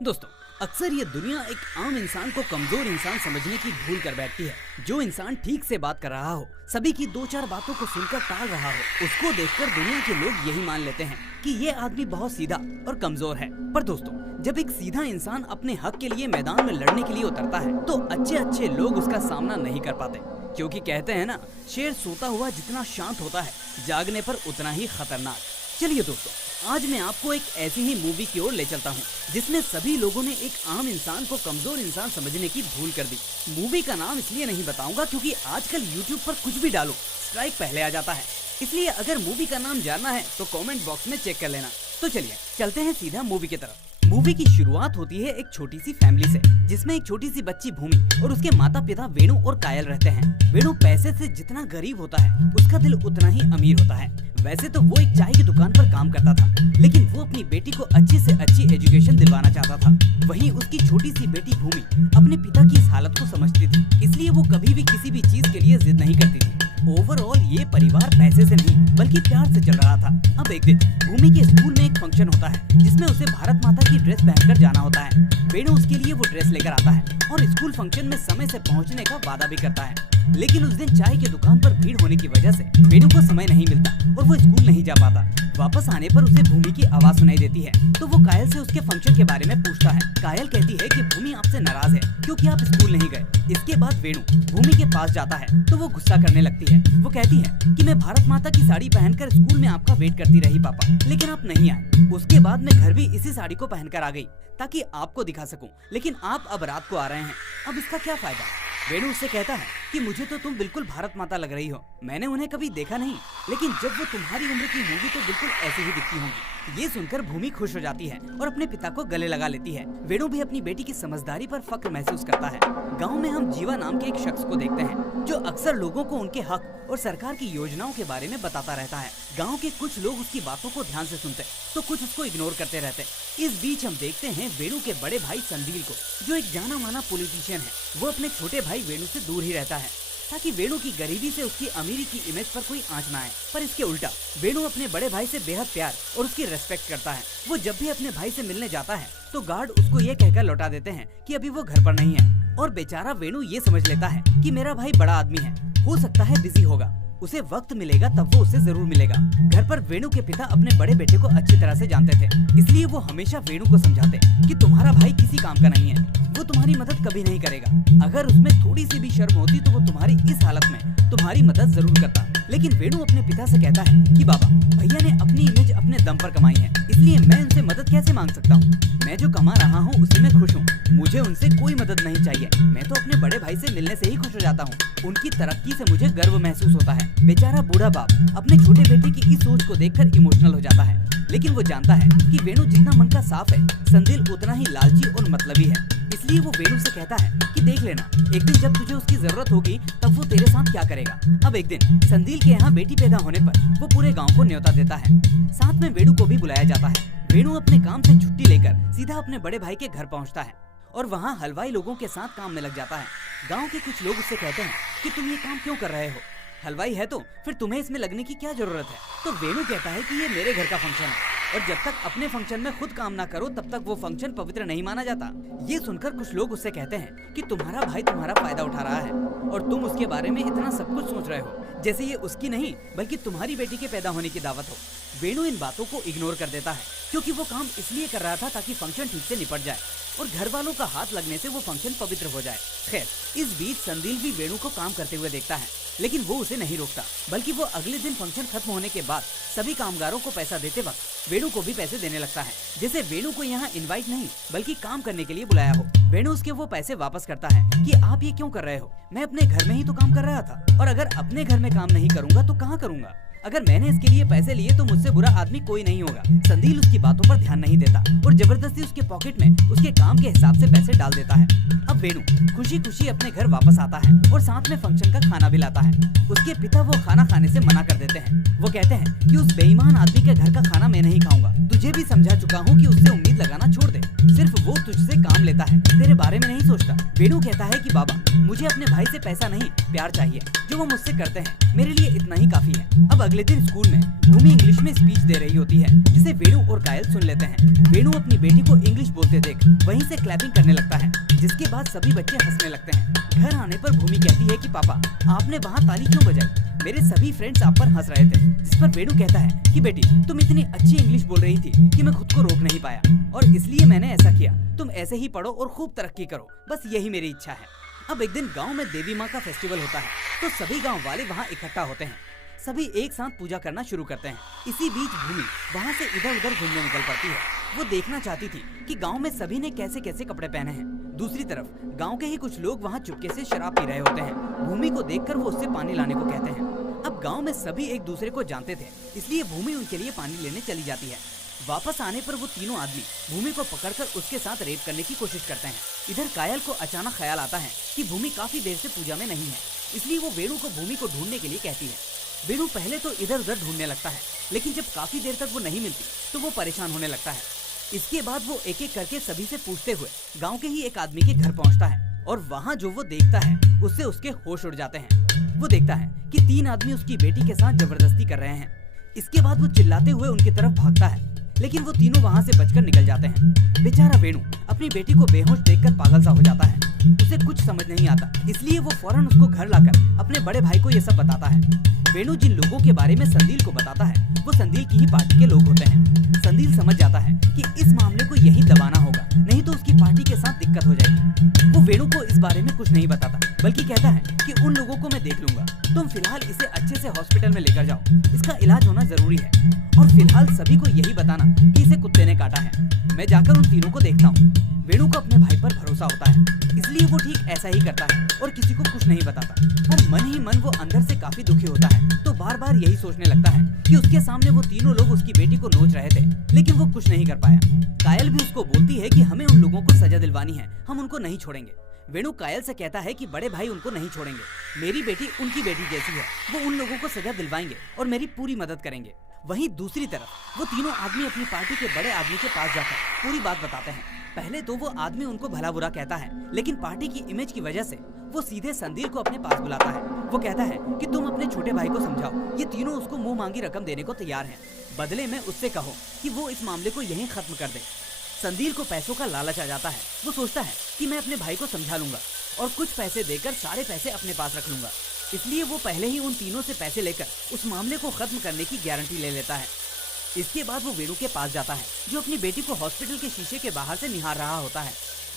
दोस्तों, अक्सर ये दुनिया एक आम इंसान को कमजोर इंसान समझने की भूल कर बैठती है। जो इंसान ठीक से बात कर रहा हो, सभी की दो चार बातों को सुनकर टाल रहा हो, उसको देखकर दुनिया के लोग यही मान लेते हैं कि ये आदमी बहुत सीधा और कमजोर है। पर दोस्तों, जब एक सीधा इंसान अपने हक के लिए मैदान में लड़ने के लिए उतरता है तो अच्छे अच्छे लोग उसका सामना नहीं कर पाते, क्योंकि कहते हैं ना, शेर सोता हुआ जितना शांत होता है, जागने पर उतना ही खतरनाक। चलिए दोस्तों, आज मैं आपको एक ऐसी ही मूवी की ओर ले चलता हूँ जिसमें सभी लोगों ने एक आम इंसान को कमजोर इंसान समझने की भूल कर दी। मूवी का नाम इसलिए नहीं बताऊंगा क्योंकि आजकल YouTube पर कुछ भी डालो स्ट्राइक पहले आ जाता है, इसलिए अगर मूवी का नाम जानना है तो कमेंट बॉक्स में चेक कर लेना। तो चलिए चलते हैं सीधा मूवी की तरफ। मूवी की शुरुआत होती है एक छोटी सी फैमिली से, जिसमें एक छोटी सी बच्ची भूमि और उसके माता पिता वेणु और कायल रहते हैं। वेणु पैसे से जितना गरीब होता है, उसका दिल उतना ही अमीर होता है। वैसे तो वो एक चाय की दुकान पर काम करता था, लेकिन वो अपनी बेटी को अच्छी से अच्छी एजुकेशन दिलवाना चाहता था। वहीं उसकी छोटी सी बेटी भूमि अपने पिता की इस हालत को समझती थी, इसलिए वो कभी भी किसी भी चीज के लिए जिद नहीं करती थी। ओवरऑल ये परिवार पैसे से नहीं बल्कि प्यार से चल रहा था। अब एक दिन भूमि के स्कूल में एक फंक्शन होता है जिसमें उसे भारत माता की ड्रेस पहनकर जाना होता है। वेणु उसके लिए वो ड्रेस लेकर आता है और स्कूल फंक्शन में समय से पहुंचने का वादा भी करता है, लेकिन उस दिन चाय की दुकान पर भीड़ होने की वजह से वेणु को समय नहीं मिलता और वो स्कूल नहीं जा पाता। वापस आने पर उसे भूमि की आवाज सुनाई देती है, तो वो कायल से उसके फंक्शन के बारे में पूछता है। कायल कहती है कि भूमि आपसे नाराज है क्योंकि आप स्कूल नहीं गए। इसके बाद वेणु भूमि के पास जाता है तो वो गुस्सा करने लगती है। वो कहती है कि मैं भारत माता की साड़ी पहनकर स्कूल में आपका वेट करती रही पापा, लेकिन आप नहीं आए। उसके बाद मैं घर भी इसी साड़ी को पहनकर आ गई ताकि आपको दिखा सकूं, लेकिन आप अब रात को आ रहे हैं, अब इसका क्या फायदा। वेणु उससे कहता है कि मुझे तो तुम बिल्कुल भारत माता लग रही हो, मैंने उन्हें कभी देखा नहीं, लेकिन जब वो तुम्हारी उम्र की होंगी तो बिल्कुल ऐसी ही दिखती होंगी। ये सुनकर भूमि खुश हो जाती है और अपने पिता को गले लगा लेती है। वेणु भी अपनी बेटी की समझदारी पर फक्र महसूस करता है। गांव में हम जीवा नाम के एक शख्स को देखते हैं जो अक्सर लोगों को उनके हक और सरकार की योजनाओं के बारे में बताता रहता है। गांव के कुछ लोग उसकी बातों को ध्यान से सुनते तो कुछ उसको इग्नोर करते रहते। इस बीच हम देखते हैं वेणु के बड़े भाई संदील को, जो एक जाना माना पॉलिटिशियन है। वो अपने छोटे भाई वेणु से दूर ही रहता है ताकि वेणु की गरीबी से उसकी अमीरी की इमेज पर कोई आंच ना आए। पर इसके उल्टा वेणु अपने बड़े भाई से बेहद प्यार और उसकी रेस्पेक्ट करता है। वो जब भी अपने भाई से मिलने जाता है तो गार्ड उसको ये कहकर लौटा देते हैं कि अभी वो घर पर नहीं है, और बेचारा वेणु ये समझ लेता है कि मेरा भाई बड़ा आदमी है, हो सकता है बिजी होगा, उसे वक्त मिलेगा तब वो उसे जरूर मिलेगा। घर पर वेणु के पिता अपने बड़े बेटे को अच्छी तरह से जानते थे, इसलिए वो हमेशा वेणु को समझाते कि तुम्हारा भाई किसी काम का नहीं है, वो तुम्हारी मदद कभी नहीं करेगा। अगर उसमें थोड़ी सी भी शर्म होती तो वो तुम्हारी इस हालत में तुम्हारी मदद जरूर करता। लेकिन वेणु अपने पिता से कहता है कि बाबा, भैया ने अपनी इमेज अपने दम पर कमाई है, इसलिए मैं उनसे मदद कैसे मांग सकता हूँ। मैं जो कमा रहा हूँ उसी में खुश हूँ, मुझे उनसे कोई मदद नहीं चाहिए। मैं तो अपने बड़े भाई से मिलने से ही खुश हो जाता हूँ, उनकी तरक्की से मुझे गर्व महसूस होता है। बेचारा बूढ़ा बाप अपने छोटे बेटे की इस सोच को देखकर इमोशनल हो जाता है, लेकिन वो जानता है कि वेणु जितना मन का साफ है, संदिल उतना ही लालची और मतलबी है। इसलिए वो वेणु से कहता है कि देख लेना, एक दिन जब तुझे उसकी जरूरत होगी तब वो तेरे साथ क्या करेगा। अब एक दिन संदिल के यहाँ बेटी पैदा होने पर वो पूरे गांव को न्योता देता है, साथ में वेणु को भी बुलाया जाता है। वेणु अपने काम से छुट्टी लेकर सीधा अपने बड़े भाई के घर पहुँचता है और वहाँ हलवाई लोगों के साथ काम में लग जाता है। गाँव के कुछ लोग उससे कहते हैं कि तुम ये काम क्यों कर रहे हो, हलवाई है तो फिर तुम्हें इसमें लगने की क्या जरूरत है। तो वेणु कहता है कि ये मेरे घर का फंक्शन है और जब तक अपने फंक्शन में खुद काम ना करो तब तक वो फंक्शन पवित्र नहीं माना जाता। ये सुनकर कुछ लोग उससे कहते हैं कि तुम्हारा भाई तुम्हारा फायदा उठा रहा है और तुम उसके बारे में इतना सब कुछ सोच रहे हो, जैसे ये उसकी नहीं बल्कि तुम्हारी बेटी के पैदा होने की दावत हो। वेणु इन बातों को इग्नोर कर देता है क्योंकि वो काम इसलिए कर रहा था ताकि फंक्शन ठीक से निपट जाए और घर वालों का हाथ लगने से वो फंक्शन पवित्र हो जाए। खैर, इस बीच संदील भी वेणु को काम करते हुए देखता है, लेकिन वो उसे नहीं रोकता, बल्कि वो अगले दिन फंक्शन खत्म होने के बाद सभी कामगारों को पैसा देते वक्त वेणु को भी पैसे देने लगता है, जैसे वेणु को यहाँ इनवाइट नहीं बल्कि काम करने के लिए बुलाया हो। वेणु उसके वो पैसे वापस करता है कि आप ये क्यों कर रहे हो, मैं अपने घर में ही तो काम कर रहा था, और अगर अपने घर में काम नहीं करूँगा तो कहाँ करूँगा। अगर मैंने इसके लिए पैसे लिए तो मुझसे बुरा आदमी कोई नहीं होगा। संदील उसकी बातों पर ध्यान नहीं देता और जबरदस्ती उसके पॉकेट में उसके काम के हिसाब से पैसे डाल देता है। अब वेणु खुशी खुशी अपने घर वापस आता है और साथ में फंक्शन का खाना भी लाता है। उसके पिता वो खाना खाने से मना कर देते हैं। वो कहते हैं कि उस बेईमान आदमी के घर का खाना मैं नहीं खाऊंगा, तुझे भी समझा चुका हूँ कि उससे उम्मीद लगाना छोड़ दे, सिर्फ वो तुझसे काम लेता है, तेरे बारे में नहीं सोचता। वेणु कहता है कि बाबा, मुझे अपने भाई से पैसा नहीं, प्यार चाहिए। जो वो मुझसे करते हैं मेरे लिए इतना ही काफी है। अब अगले दिन स्कूल में भूमि इंग्लिश में स्पीच दे रही होती है, जिसे वेणु और कायल सुन लेते हैं। वेणु अपनी बेटी को इंग्लिश बोलते देख वहीं से क्लैपिंग करने लगता है, जिसके बाद सभी बच्चे हंसने लगते हैं। घर आने पर भूमि कहती है कि पापा, आपने वहाँ ताली क्यों बजाई? मेरे सभी फ्रेंड्स आप पर हंस रहे थे। जिस पर वेणु कहता है कि बेटी, तुम इतनी अच्छी इंग्लिश बोल रही थी कि मैं खुद को रोक नहीं पाया, और इसलिए मैंने ऐसा किया। तुम ऐसे ही पढ़ो और खूब तरक्की करो, बस यही मेरी इच्छा है। अब एक दिन गांव में देवी माँ का फेस्टिवल होता है, तो सभी गांव वाले वहाँ इकट्ठा होते हैं। सभी एक साथ पूजा करना शुरू करते हैं। इसी बीच भूमि वहाँ से इधर उधर घूमने निकल पड़ती है। वो देखना चाहती थी कि गांव में सभी ने कैसे कैसे कपड़े पहने हैं। दूसरी तरफ गांव के ही कुछ लोग वहाँ चुपके से शराब पी रहे होते हैं। भूमि को देखकर वो उससे पानी लाने को कहते हैं। अब गांव में सभी एक दूसरे को जानते थे, इसलिए भूमि उनके लिए पानी लेने चली जाती है। वापस आने पर वो तीनों आदमी भूमि को पकड़कर उसके साथ रेप करने की कोशिश करते हैं। इधर कायल को अचानक ख्याल आता है कि भूमि काफी देर से पूजा में नहीं है, इसलिए वो वेणु को भूमि को ढूंढने के लिए कहती है। वेणु पहले तो इधर उधर ढूंढने लगता है, लेकिन जब काफी देर तक वो नहीं मिलती तो वो परेशान होने लगता है। इसके बाद वो एक एक करके सभी से पूछते हुए गांव के ही एक आदमी के घर पहुंचता है, और वहां जो वो देखता है उससे उसके होश उड़ जाते हैं। वो देखता है कि 3 आदमी उसकी बेटी के साथ जबरदस्ती कर रहे हैं। इसके बाद वो चिल्लाते हुए उनकी तरफ भागता है, लेकिन वो तीनों वहां से बचकर निकल जाते हैं। बेचारा वेणु अपनी बेटी को बेहोश देखकर पागल सा हो जाता है। उसे कुछ समझ नहीं आता, इसलिए वो फौरन उसको घर लाकर अपने बड़े भाई को ये सब बताता है। वेणु जिन लोगों के बारे में संदील को बताता है, वो संदील की ही पार्टी के लोग होते हैं। संदील समझ जाता है कि इस मामले को यही दबाना होगा, नहीं तो उसकी पार्टी के साथ दिक्कत हो जाएगी। वो वेणु को इस बारे में कुछ नहीं बताता, बल्कि कहता है कि उन लोगों को मैं देख लूंगा, तुम फिलहाल इसे अच्छे से हॉस्पिटल में लेकर जाओ, इसका इलाज होना जरूरी है। और फिलहाल सभी को यही बताना कि इसे कुत्ते ने काटा है। मैं जाकर उन तीनों को देखता हूँ। वेणु को अपने भाई पर भरोसा होता है, इसलिए वो ठीक ऐसा ही करता है और किसी को कुछ नहीं बताता। और मन ही मन वो अंदर से काफी दुखी होता है, तो बार बार यही सोचने लगता है कि उसके सामने वो तीनों लोग उसकी बेटी को नोच रहे थे, लेकिन वो कुछ नहीं कर पाया। कायल भी उसको बोलती है कि हमें उन लोगों को सजा दिलवानी है, हम उनको नहीं छोड़ेंगे। वेणु कायल से कहता है कि बड़े भाई उनको नहीं छोड़ेंगे, मेरी बेटी उनकी बेटी जैसी है, वो उन लोगों को सजा दिलवाएंगे और मेरी पूरी मदद करेंगे। वहीं दूसरी तरफ वो तीनों आदमी अपनी पार्टी के बड़े आदमी के पास जाकर पूरी बात बताते हैं। पहले तो वो आदमी उनको भला बुरा कहता है, लेकिन पार्टी की इमेज की वजह से वो सीधे संदील को अपने पास बुलाता है। वो कहता है कि तुम अपने छोटे भाई को समझाओ, ये तीनों उसको मुंह मांगी रकम देने को तैयार हैं। बदले में उससे कहो कि वो इस मामले को यहीं खत्म कर दे। संदील को पैसों का लालच आ जाता है। वो सोचता है कि मैं अपने भाई को समझा लूंगा और कुछ पैसे देकर सारे पैसे अपने पास रख लूंगा, इसलिए वो पहले ही उन तीनों से पैसे लेकर उस मामले को खत्म करने की गारंटी ले लेता है। इसके बाद वो वेणु के पास जाता है, जो अपनी बेटी को हॉस्पिटल के शीशे के बाहर से निहार रहा होता है।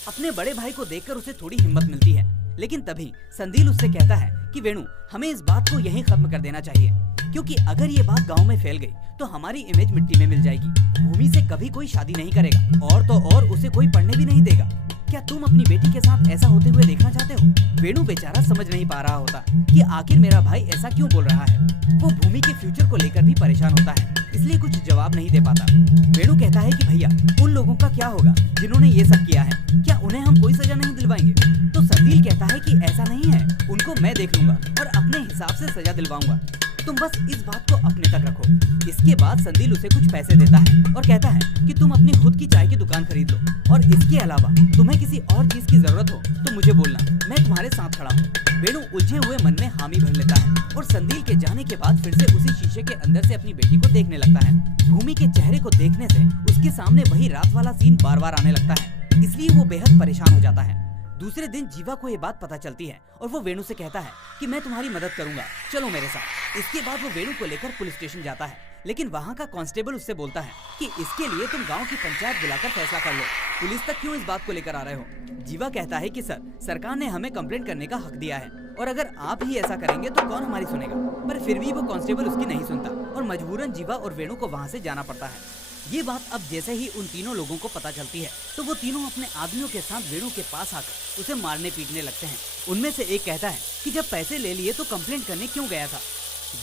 अपने बड़े भाई को देखकर उसे थोड़ी हिम्मत मिलती है, लेकिन तभी संदील उससे कहता है कि वेणु, हमें इस बात को यहीं खत्म कर देना चाहिए, क्योंकि अगर ये बात गांव में फैल गई तो हमारी इमेज मिट्टी में मिल जाएगी। भूमि से कभी कोई शादी नहीं करेगा, और तो और उसे कोई पढ़ने भी नहीं देगा। क्या तुम अपनी बेटी के साथ ऐसा होते हुए देखना चाहते हो? वेणु बेचारा समझ नहीं पा रहा होता कि आखिर मेरा भाई ऐसा क्यों बोल रहा है। वो भूमि के फ्यूचर को लेकर भी परेशान होता है, इसलिए कुछ जवाब नहीं दे पाता। वेणु कहता है कि भैया, उन लोगों का क्या होगा जिन्होंने ये सब किया है? क्या उन्हें हम कोई सजा नहीं दिलवाएंगे? तो संदील कहता है कि ऐसा नहीं है, उनको मैं देख लूंगा और अपने हिसाब से सजा दिलवाऊंगा, तुम बस इस बात को अपने तक रखो। इसके बाद संदील उसे कुछ पैसे देता है और कहता है कि तुम अपनी खुद की चाय की दुकान खरीद लो, और इसके अलावा तुम्हें किसी और चीज की जरूरत हो तो मुझे बोलना, मैं तुम्हारे साथ खड़ा हूँ। वेणु उलझे हुए मन में हामी भर लेता है और संदील के जाने के बाद फिर से उसी शीशे के अंदर से अपनी बेटी को देखने लगता है। भूमि के चेहरे को देखने से उसके सामने वही रात वाला सीन बार बार आने लगता है, इसलिए वो बेहद परेशान हो जाता है। दूसरे दिन जीवा को ये बात पता चलती है और वो वेणु से कहता है कि मैं तुम्हारी मदद करूंगा, चलो मेरे साथ। इसके बाद वो वेणु को लेकर पुलिस स्टेशन जाता है, लेकिन वहाँ का कांस्टेबल उससे बोलता है कि इसके लिए तुम गांव की पंचायत बुलाकर फैसला कर लो, पुलिस तक क्यों इस बात को लेकर आ रहे हो? जीवा कहता है कि सर, सरकार ने हमें कंप्लेंट करने का हक दिया है, और अगर आप ही ऐसा करेंगे तो कौन हमारी सुनेगा। पर फिर भी वो कांस्टेबल उसकी नहीं सुनता और मजबूरन जीवा और वेणु को वहाँ से जाना पड़ता है। ये बात अब जैसे ही उन तीनों लोगों को पता चलती है तो वो तीनों अपने आदमियों के साथ वेणु के पास आकर उसे मारने पीटने लगते हैं। उनमें से एक कहता है कि जब पैसे ले लिए तो कंप्लेंट करने क्यों गया था।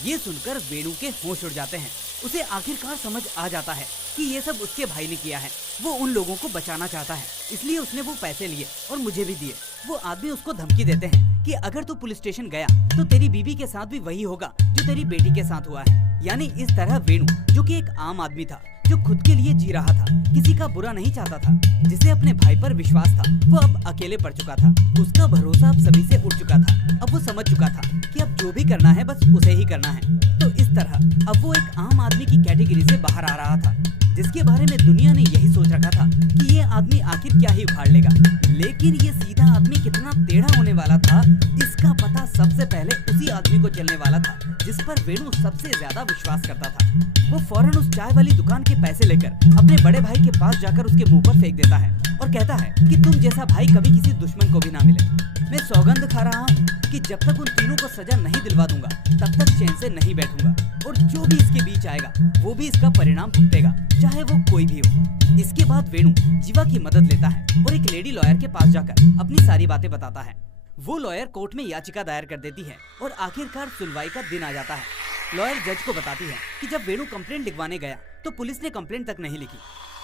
ये सुनकर वेणु के होश उड़ जाते हैं। उसे आखिरकार समझ आ जाता है कि ये सब उसके भाई ने किया है। वो उन लोगों को बचाना चाहता है, इसलिए उसने वो पैसे लिए और मुझे भी दिए। वो आदमी उसको धमकी देते हैं कि अगर तू पुलिस स्टेशन गया तो तेरी बीवी के साथ भी वही होगा जो तेरी बेटी के साथ हुआ है। यानी इस तरह वेणु, जो कि एक आम आदमी था, जो खुद के लिए जी रहा था, किसी का बुरा नहीं चाहता था, जिसे अपने भाई पर विश्वास था, वो अब अकेले पड़ चुका था। उसका भरोसा अब सभी से उठ चुका था। अब वो समझ चुका था कि अब जो भी करना है बस उसे ही करना है। तो इस तरह अब वो एक आम आदमी की कैटेगरी से बाहर आ रहा था, जिसके बारे में दुनिया ने यही सोच रखा था कि ये आदमी आखिर क्या ही उखाड़ लेगा। लेकिन ये सीधा आदमी कितना टेढ़ा होने वाला था, इसका पता सबसे पहले उसी आदमी को चलने वाला था जिस पर वेणु सबसे ज्यादा विश्वास करता था। वो फौरन उस चाय वाली दुकान के पैसे लेकर अपने बड़े भाई के पास जाकर उसके मुंह पर फेंक देता है और कहता है कि तुम जैसा भाई कभी किसी दुश्मन को भी ना मिले। मैं सौगंध खा रहा हूँ कि जब तक उन तीनों को सजा नहीं दिलवा दूंगा तब तक चैन से नहीं बैठूंगा, और जो भी इसके बीच आएगा वो भी इसका परिणाम भुगतेगा, चाहे वो कोई भी हो। इसके बाद वेणु जीवा की मदद लेता है और एक लेडी लॉयर के पास जाकर अपनी सारी बातें बताता है। वो लॉयर कोर्ट में याचिका दायर कर देती है और आखिरकार सुनवाई का दिन आ जाता है। लॉयर जज को बताती है कि जब वेणु कंप्लेंट लिखवाने गया तो पुलिस ने कंप्लेंट तक नहीं लिखी।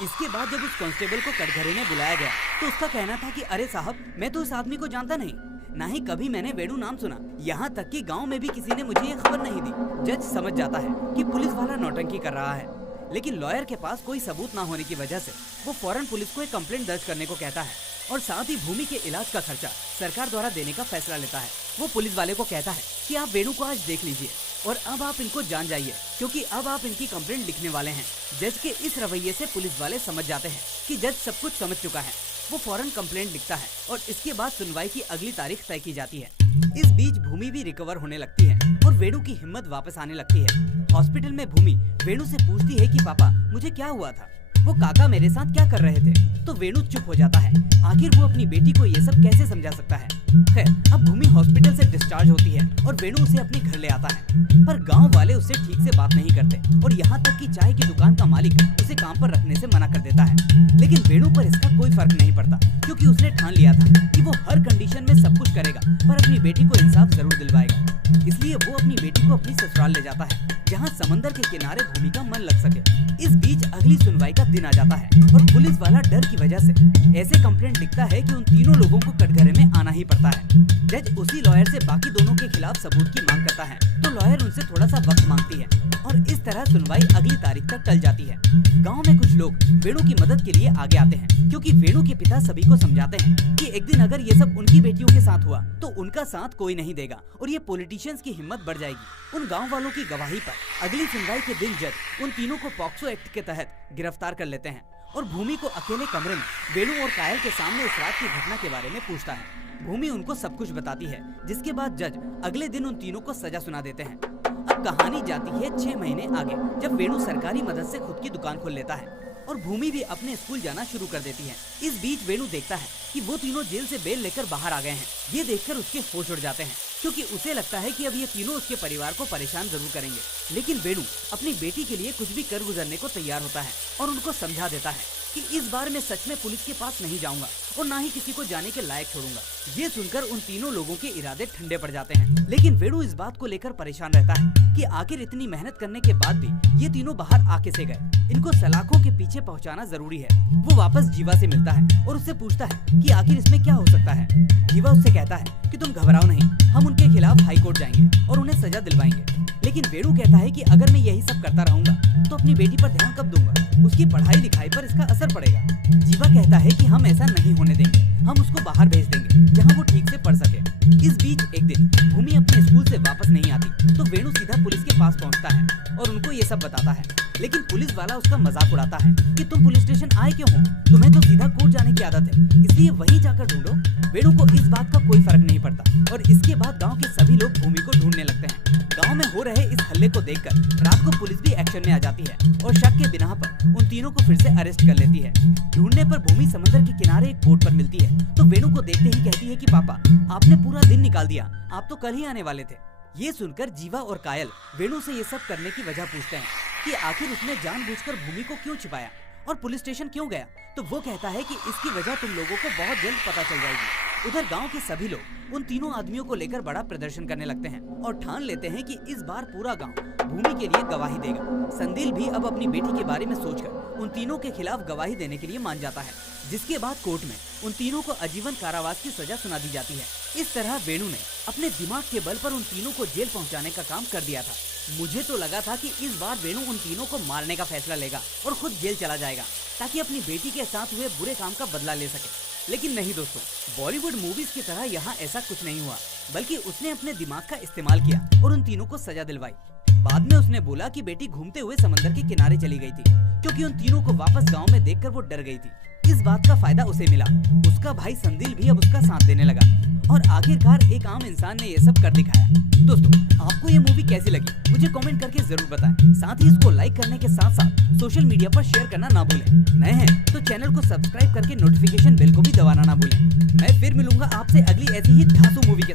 इसके बाद जब उस कांस्टेबल को कटघरे में बुलाया गया तो उसका कहना था कि अरे साहब, मैं तो इस आदमी को जानता नहीं, ना ही कभी मैंने वेणु नाम सुना, यहाँ तक कि गांव में भी किसी ने मुझे ये खबर नहीं दी। जज समझ जाता है कि पुलिस वाला नौटंकी कर रहा है, लेकिन लॉयर के पास कोई सबूत ना होने की वजह से वो फौरन पुलिस को एक कंप्लेंट दर्ज करने को कहता है और साथ ही भूमि के इलाज का खर्चा सरकार द्वारा देने का फैसला लेता है। वो पुलिस वाले को कहता है कि आप वेणु को आज देख लीजिए और अब आप इनको जान जाइए, क्योंकि अब आप इनकी कंप्लेंट लिखने वाले हैं। जज के इस रवैये से पुलिस वाले समझ जाते हैं कि जज सब कुछ समझ चुका है। वो फौरन कंप्लेंट लिखता है और इसके बाद सुनवाई की अगली तारीख तय की जाती है। इस बीच भूमि भी रिकवर होने लगती है और वेणु की हिम्मत वापस आने लगती है। हॉस्पिटल में भूमि वेणु से पूछती है कि पापा, मुझे क्या हुआ था, वो काका मेरे साथ क्या कर रहे थे। तो वेणु चुप हो जाता है। आखिर वो अपनी बेटी को ये सब कैसे समझा सकता है। खैर, अब भूमि हॉस्पिटल से डिस्चार्ज होती है और वेणु उसे अपने घर ले आता है, पर गांव वाले उससे ठीक से बात नहीं करते और यहाँ तक कि चाय की दुकान का मालिक उसे काम पर रखने से मना कर देता है। लेकिन वेणु पर इसका कोई फर्क नहीं पड़ता, क्योंकि उसने ठान लिया था कि वो हर कंडीशन में सब कुछ करेगा पर अपनी बेटी को इंसाफ जरूर दिलवाएगा। इसलिए वो अपनी बेटी को अपनी ससुराल ले जाता है, जहाँ समंदर के किनारे भूमि का मन लग सके। इस बीच अगली सुनवाई का दिन आ जाता है और पुलिस वाला डर की वजह से ऐसे कंप्लेंट लिखता है कि उन तीनों लोगों को कटघरे में आना ही पड़ता है। जज उसी लॉयर से बाकी दोनों के खिलाफ सबूत की मांग करता है, तो लॉयर उनसे थोड़ा सा वक्त मांगती है और इस तरह सुनवाई अगली तारीख तक टल जाती है। गांव में कुछ लोग वेणु की मदद के लिए आगे आते हैं, क्योंकि वेणु के पिता सभी को समझाते हैं कि एक दिन अगर ये सब उनकी बेटियों के साथ हुआ तो उनका साथ कोई नहीं देगा और ये पॉलिटिशियंस की हिम्मत बढ़ जाएगी। उन गांव वालों की गवाही पर अगली सुनवाई के दिन जज उन तीनों को पॉक्सो एक्ट के तहत गिरफ्तार कर लेते हैं और भूमि को अकेले कमरे में वेणु और कायल के सामने उस रात की घटना के बारे में पूछता है। भूमि उनको सब कुछ बताती है, जिसके बाद जज अगले दिन उन तीनों को सजा सुना देते हैं। अब कहानी जाती है 6 महीने आगे, जब वेणु सरकारी मदद से खुद की दुकान खोल लेता है और भूमि भी अपने स्कूल जाना शुरू कर देती है। इस बीच वेणु देखता है कि वो तीनों जेल से बेल लेकर बाहर आ गए हैं। ये देखकर उसके होश उड़ जाते हैं, क्योंकि उसे लगता है कि अब ये तीनों उसके परिवार को परेशान जरूर करेंगे। लेकिन वेणु अपनी बेटी के लिए कुछ भी कर गुजरने को तैयार होता है और उनको समझा देता है कि इस बार मैं सच में पुलिस के पास नहीं जाऊंगा और ना ही किसी को जाने के लायक छोड़ूंगा। ये सुनकर उन तीनों लोगों के इरादे ठंडे पड़ जाते हैं, लेकिन वेणु इस बात को लेकर परेशान रहता है कि आखिर इतनी मेहनत करने के बाद भी ये तीनों बाहर आके से गए, इनको सलाखों के पीछे पहुंचाना जरूरी है। वो वापस जीवा से मिलता है और उससे पूछता है कि आखिर इसमें क्या हो सकता है। जीवा उससे कहता है कि तुम घबराओ नहीं, हम उनके खिलाफ हाई कोर्ट जाएंगे और उन्हें सजा दिलवाएंगे। लेकिन वेणु कहता है कि अगर मैं यही सब करता रहूंगा तो अपनी बेटी पर ध्यान कब दूंगा, उसकी पढ़ाई लिखाई पर इसका असर पड़ेगा। जीवा कहता है कि हम ऐसा नहीं होने देंगे, हम उसको बाहर भेज देंगे जहाँ वो ठीक से पढ़ सके। इस बीच एक दिन भूमि अपने स्कूल से वापस नहीं आती तो वेणु सीधा पुलिस के पास पहुँचता है और उनको ये सब बताता है। लेकिन पुलिस वाला उसका मजाक उड़ाता है कि तुम पुलिस स्टेशन आए क्यों हो, तुम्हें तो सीधा कोर्ट जाने की आदत है, इसलिए वहीं जाकर ढूंढो। वेणु को इस बात का कोई फर्क नहीं पड़ता और इसके बाद गांव के सभी लोग भूमि को ढूंढने लगते हैं। गांव में हो रहे इस हल्ले को देखकर रात को पुलिस भी एक्शन में आ जाती है और शक के बिना पर उन तीनों को फिर से अरेस्ट कर लेती है। ढूंढने पर भूमि समंदर के किनारे एक बोट पर मिलती है तो वेणु को देखते ही कहती है कि पापा, आपने पूरा दिन निकाल दिया, आप तो कल ही आने वाले थे। ये सुनकर जीवा और कायल वेणु से ये सब करने की वजह पूछते हैं कि आखिर उसने जानबूझकर भूमि को क्यों छिपाया और पुलिस स्टेशन क्यों गया। तो वो कहता है कि इसकी वजह तुम लोगों को बहुत जल्द पता चल जाएगी। उधर गांव के सभी लोग उन तीनों आदमियों को लेकर बड़ा प्रदर्शन करने लगते हैं और ठान लेते हैं कि इस बार पूरा गांव भूमि के लिए गवाही देगा। संदील भी अब अपनी बेटी के बारे में सोचकर उन तीनों के खिलाफ गवाही देने के लिए मान जाता है, जिसके बाद कोर्ट में उन तीनों को आजीवन कारावास की सजा सुना दी जाती है। इस तरह वेणु ने अपने दिमाग के बल पर उन तीनों को जेल पहुंचाने का काम कर दिया था। मुझे तो लगा था कि इस बार वेणु उन तीनों को मारने का फैसला लेगा और खुद जेल चला जाएगा ताकि अपनी बेटी के साथ हुए बुरे काम का बदला ले सके। लेकिन नहीं दोस्तों, बॉलीवुड मूवीज की तरह यहाँ ऐसा कुछ नहीं हुआ, बल्कि उसने अपने दिमाग का इस्तेमाल किया और उन तीनों को सजा दिलवाई। बाद में उसने बोला कि बेटी घूमते हुए समंदर के किनारे चली गई थी, क्योंकि उन तीनों को वापस गांव में देखकर वो डर गई थी। इस बात का फायदा उसे मिला। उसका भाई संदिल भी अब उसका साथ देने लगा और आखिरकार एक आम इंसान ने ये सब कर दिखाया। दोस्तों, आपको ये मूवी कैसी लगी मुझे कमेंट करके जरूर बताएं। साथ ही इसको लाइक करने के साथ साथ सोशल मीडिया पर शेयर करना ना भूलें। नए हैं तो चैनल को सब्सक्राइब करके नोटिफिकेशन बेल को भी दबाना ना भूलें। मैं फिर मिलूंगा आपसे अगली ऐसी ही धांसू मूवी के